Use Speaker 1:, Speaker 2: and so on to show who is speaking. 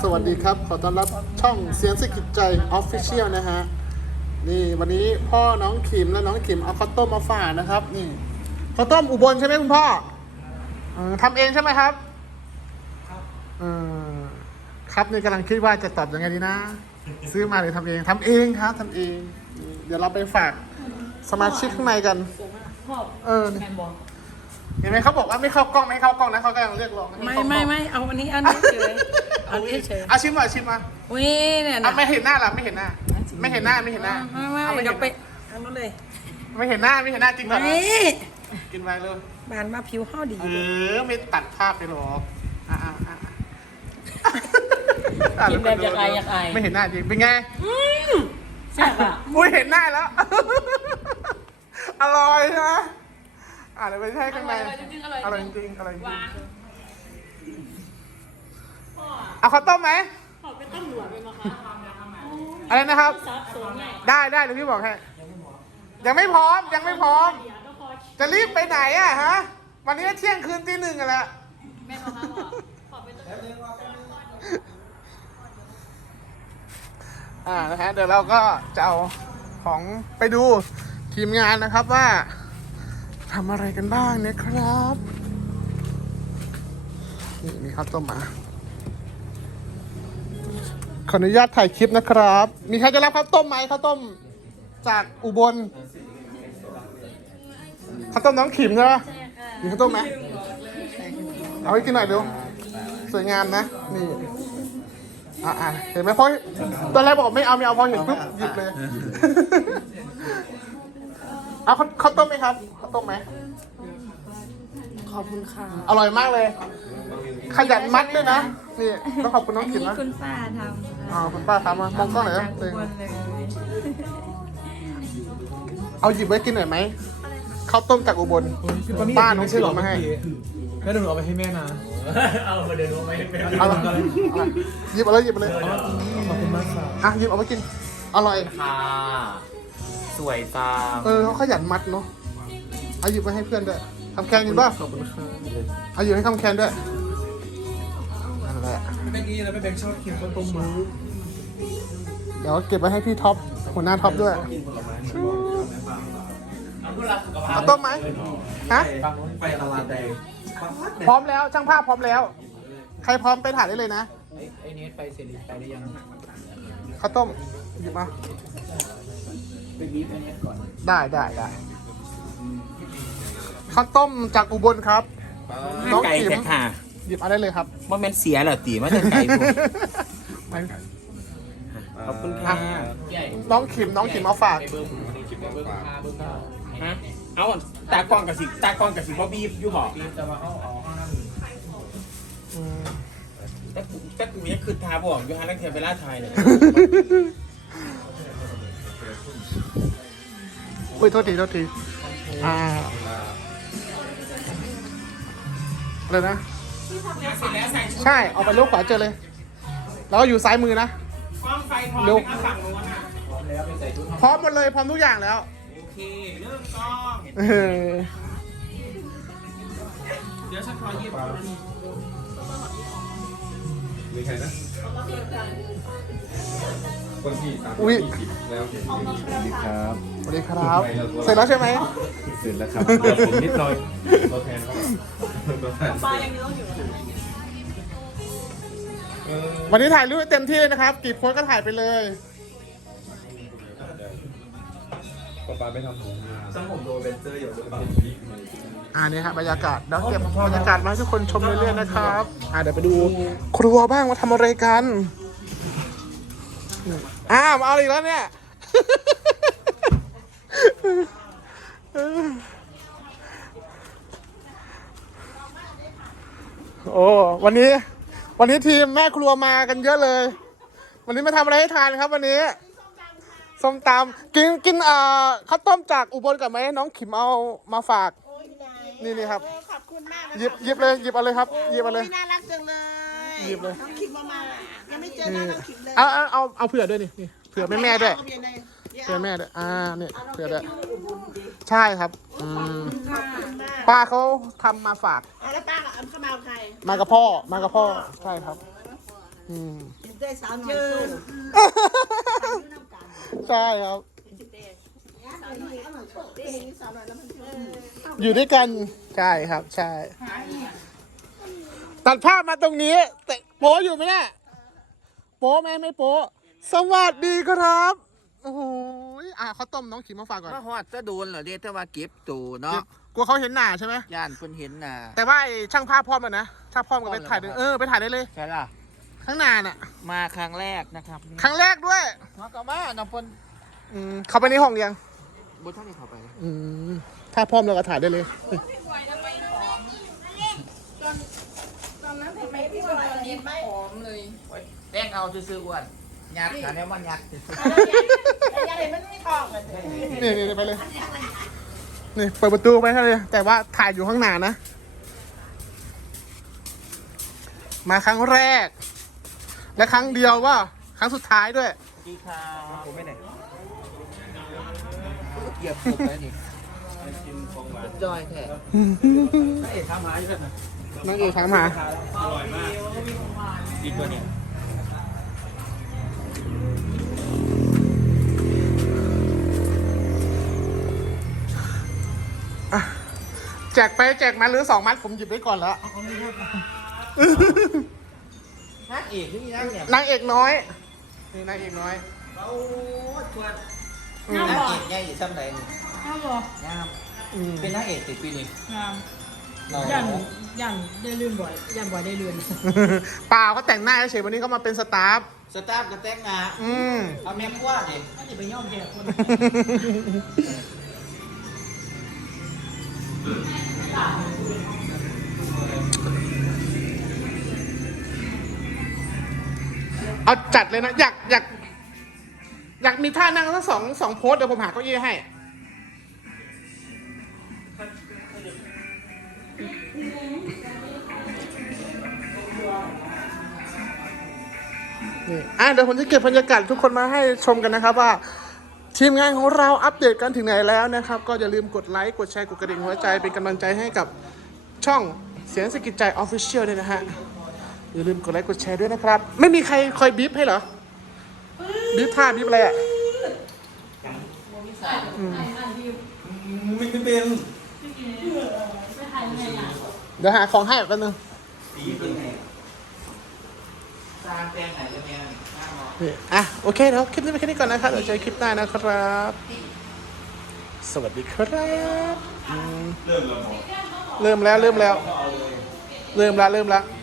Speaker 1: วัสดีครับขอต้อนรับช่องเสียงสกิจใจออฟฟิเชียลนะฮะนี่วันนี้พ่อน้องขิมและน้องขิมเอาข้าวต้มมาฝากนะครับนี่ข้าวต้มอุบลใช่ไหมคุณพ่อทำเองใช่ไหมครับครับนี่กำลังคิดว่าจะตอบยังไงดีนะซื้อมาหรือทำเองครับทำเองเดี๋ยวเราไปฝากสมาชิกข้างในกันเห็นไหมเขาบอกว่าไม่เข้ากล้องไม่เข้ากล้องนะเขากำลังเรียกร้อง
Speaker 2: ไม่เอาอันนี้เฉยเอานี้เฉย
Speaker 1: เอาชิมมา
Speaker 2: อุ้ยเนี่ยนะ
Speaker 1: ไม่เห็นหน้าไม่เห็นหน้า
Speaker 2: ไม่เดี๋ยวไปเอานู้นเลย
Speaker 1: ไม่เห็นหน้าจริงเหรอกินไปเลย
Speaker 2: บานมาผิวห่อดี
Speaker 1: ไม่ตัดภาพไปหรอก
Speaker 2: กินแบบอยากอาย
Speaker 1: ไม่เห็นหน้าจริงเป็นไง
Speaker 2: แซ่บอ่ะ
Speaker 1: อุ้ยเห็นหน้าแล้วอร่อยนะเดี๋ยวไปให้ข้างในอร่อยจริงเอาข้าวต้มไหม
Speaker 2: ขอเป็นต้มหลวงไปมาคะ
Speaker 1: อะไรนะครับได้เดี๋ยวพี่บอกให้ยังไม่พร้อมจะรีบไปไหนอะฮะวันนี้เที่ยงคืนตี 1กันแล้ว
Speaker 2: แม่บอกขอเป็นต้ม
Speaker 1: นะฮะเดี๋ยวเราก็จะเอาของไปดูทีมงานนะครับว่าทำอะไรกันบ้างนะครับนี่มีข้าวต้มมาขออนุญาตถ่ายคลิปนะครับมีใครจะรับข้าวต้มไหมข้าวต้มจากอุบลข้าวต้มน้องขิมใช่ไหมมีข้าวต้มไหมเอาให้กินหน่อยดูสวยงามนะนี่เห็นไหมพอตอนแรกบอกไม่เอาพอเห็นปุ๊บหยิบเลยเอาข้าวต้มไหมครับข้าวต้มไหม
Speaker 2: ขอบคุณค่ะ
Speaker 1: อร่อยมากเลยขยันมัดด้วยนะนี่ต้องขอบคุณน้องขิมนะ
Speaker 2: คุณป้าทำ
Speaker 1: คุณป้าทำมามองกล้องหน่อยนะเอาหยิบไว้กินหน่อยไหมข้าวต้มจากอุบลป้าน้องขิมมาให้
Speaker 3: แม่เดินเอาไปให้แม่นะ
Speaker 1: เอามาเดินเอาไปให้แม่หยิบเอาเลย
Speaker 3: ขอบคุณมากครับ
Speaker 1: หยิบเอาไปกินอร่อย
Speaker 4: ค่ะสวยจัง
Speaker 1: เขาขยันมัดเนาะเอาหยิบไปให้เพื่อนด้วยทำแคนกินป่ะ
Speaker 3: ขอบคุณครับ
Speaker 1: เอาหยิบให้ทำแคนด้วยนั่นแหละ
Speaker 3: ไม่กี้แล้วแม่แบงค์ชอบกินข้าวต้มมัด
Speaker 1: เดี๋ยวเก็บไว้ให้พี่ท็อปหัวหน้าท็อปด้วยเอาต้มไหมฮะ
Speaker 3: ไปตลาดแดง
Speaker 1: พร้อมแล้วช่างภาพพร้อมแล้วใครพร้อมไปถ่ายได้เลยนะ
Speaker 3: ไอ้เนสไปเสรีไปได้ยัง
Speaker 1: ข้าวต้มหยิบมาได้ข้าวต้มจากอุบลครับ
Speaker 4: น้องขิม
Speaker 1: หยิบเอาได้เลยครับ
Speaker 4: ว่ามันเสียเหรอตีมันจะไก่ขอบคุณค่ะ
Speaker 1: น้องขิมเอาฝาก
Speaker 4: ฮะเอาตากล้องกับสิพ่อบีบอยู่หอแต่กูยังคือทาบอกอยู่ฮะนักเทียนเวลาไทยเลย
Speaker 1: อุ้ยโทษทีอะไรนะใช่เอาไปเลี้ยวขวาเจอเลยแล้วก็อยู่ซ้ายมือนะเร็วพร้อมหมดเลยพร้อมทุกอย่างแล้ว
Speaker 4: โอเคเริ่มกล้องเดี๋ยวฉันขอหยิบ
Speaker 5: มีใครนะคนที่30แล้วสวัสดีครับ
Speaker 1: เสร็จแล้วใช่ไหม
Speaker 5: เสร็จแล้วครับเดี๋ยวผมนิดหน่อยตัวแทน
Speaker 2: ปลายังต้องอยู่
Speaker 1: วันนี้ถ่ายรูปเต็มที่เลยนะครับกี่โพสก็ถ่ายไปเลย
Speaker 5: ปลาไม่ทำผม
Speaker 3: ช่างผมโดนเวนเจอร์อยู่ด้วย
Speaker 1: นี่ครับบรรยากาศเดี๋ยวเก็บบรรยากาศมาให้ทุกคนชมเรื่อยๆนะครับเดี๋ยวไปดูครัวบ้างว่าทำอะไรกันมาเอาอีกแล้วเนี่ยโอ้วันนี้ทีมแม่ครัวมากันเยอะเลยวันนี้มาทำอะไรให้ทานครับวันนี้ส้มตำกินข้าวต้มจากอุบลกับไหมน้องขิมเอามาฝากนี่ครับ
Speaker 2: ขอบคุณมาก
Speaker 1: หยิบเลยหยิบเอาเลยครับหยิบเอาเลย
Speaker 2: น่ารักจังเลย
Speaker 1: หยิบเลย
Speaker 2: น้องขิมมายังไม่เจอหน้าน้องขิมเลย
Speaker 1: เอาเผื่อด้วยนี่เผื่อแม่ด้วยเผื่อแม่ด้วยนี่เผื่อด้วยใช่ครับป้าเขาทำมาฝาก
Speaker 2: แล้วป้าเข้ามาใคร
Speaker 1: มากับพ่อใช่ครับอืม
Speaker 6: ได้สาวน้อยสู้
Speaker 1: ใช่ครับ
Speaker 6: สาวน้อยเอาหน่อยโชคได้เห็นสาวน้อยแล้วมัน
Speaker 1: อยู่ด้วยกัน ใช่ครับ ใช่ ตัดภาพมาตรงนี้ แต่โป๊อยู่ไหมเนี่ยโป๊ไหมไม่โป๊สวัสดีครับ โอ้โหข้าวต้มน้องขิมมาฝากก่อน
Speaker 2: มาฮอดจะโดนเหรอเดี๋ยวแต่ว่าเก็บตูเนาะ
Speaker 1: กลัวเขาเห็นหน้าใช่ไหม
Speaker 2: ย่านเพิ่นเห็นน่ะ
Speaker 1: แต่ว่าไอ้ช่างภาพพร้อมแล้วนะถ้าพร้อมก็ไปถ่ายได้ไปถ่ายได้เลย
Speaker 2: ใช่ล่ะ
Speaker 1: ข้างหน้าน่ะ
Speaker 2: มาครั้งแรกนะครับ
Speaker 1: ครั้งแรกด้วย
Speaker 2: มาก็มาน้องเพิ่น
Speaker 1: เขาไปในห้องยัง
Speaker 2: บ่ทันได้เข้าไป
Speaker 1: ถ้าพร้อมเราก็ถ่ายได้เลย
Speaker 6: ตอนนั้นทำไมพี่วันเรียนไม่หอมเลย
Speaker 2: แต่งเอาซื่อๆอ้วนยัดขาแนวมันยัดซื่อ
Speaker 6: อย่าเห็นมันไม่ทองกันเลย
Speaker 1: นี่ไปเลย นี่เปิดประตูไปเลย แต่ว่าถ่ายอยู่ข้างหน้านะ มาครั้งแรก และครั้งเดียวว่าครั้งสุดท้ายด้วย
Speaker 2: ๆดีค่ะ
Speaker 3: ผมไม่ไหน
Speaker 2: เหยียบปุบแล้วนี่จอยแท้
Speaker 3: เอ็ดทำหาอยู่ด้วยนะ
Speaker 1: นางเอกถามหา
Speaker 3: อร่อยมากดีกว่านี้
Speaker 1: แจกไปแจกมาหรือ2 มัดผมหยิบไว้ก่อนแล้ว
Speaker 2: นักเอกนี่นั่งเนี่ย
Speaker 1: นางเอกน้อยนี่นางเอกน้อย
Speaker 2: โอ้ชวนนักเอกใหญ่ซ้ำไหนนี่
Speaker 6: อ้าวบอก
Speaker 2: งามเป็นนักเอกติดปีนี้
Speaker 6: งาม
Speaker 2: เรา
Speaker 6: ยันได้ลื่นบ่อยยันบ่อยได้ลื่น
Speaker 1: เปล่าก็แต่งหน้าเฉยๆวันนี้เขามาเป็นสตาฟ
Speaker 2: สตาฟกับแต่งหน้า
Speaker 1: อืม
Speaker 2: เอาแม่ครัวดิ
Speaker 6: ถ้าจะไปย่อมแก่คน
Speaker 1: เอาจัดเลยนะ อยากมีท่านั่งทั้งสองโพสเดี๋ยวผมหาเก้าอี้ให้ นี่เดี๋ยวผมจะเก็บบรรยากาศทุกคนมาให้ชมกันนะครับว่า ทีมงานของเราอัปเดตกันถึงไหนแล้วนะครับ ก็อย่าลืมกดไลค์ กดแชร์ กดกระดิ่งหัวใจเป็นกำลังใจให้กับช่องเสียงสะกิดใจ Official ด้วยนะฮะ อย่าลืมกดไลค์กดแชร์ด้วยนะครับ ไม่มีใครคอยบีบให้เหรอ บีบท่าบีบอะไรอ่ะ
Speaker 3: ไม่เป็น
Speaker 1: เดี๋ยวหาของให้แป๊บนึง
Speaker 2: สร้างแต่งไหนจะแม่หน้าหมอ
Speaker 1: นี่โอเคเดี๋ยวคลิปนี้ไปแค่นี้ก่อนนะครับ เดี๋ยวเจอคลิปหน้านะครับ สวัสดีครับเริ่มแล้ว เริ่มแล้ว